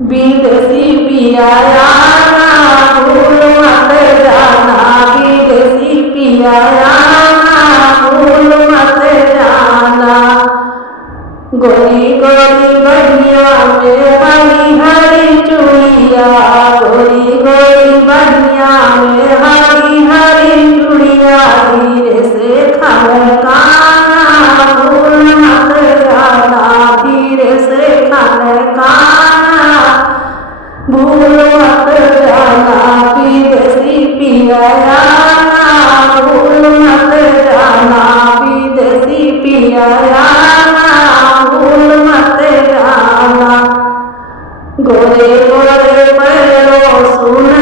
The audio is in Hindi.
विदेशी पियाया भूल मत जाना, विदेशी पियाया भूल मत जाना। गोरी गोरी बनिया में हरी हरी चूड़िया, गोरी गोरी बनिया में हरी हरी चूड़िया, धीरे से खनकाना भूल मत जाना, धीरे से खनकाना भूल मत जाना। विदेशी पियाया भूल मत जाना, विदेशी पियाया भूल मत जाना। गोरे गोरे पैरों सुन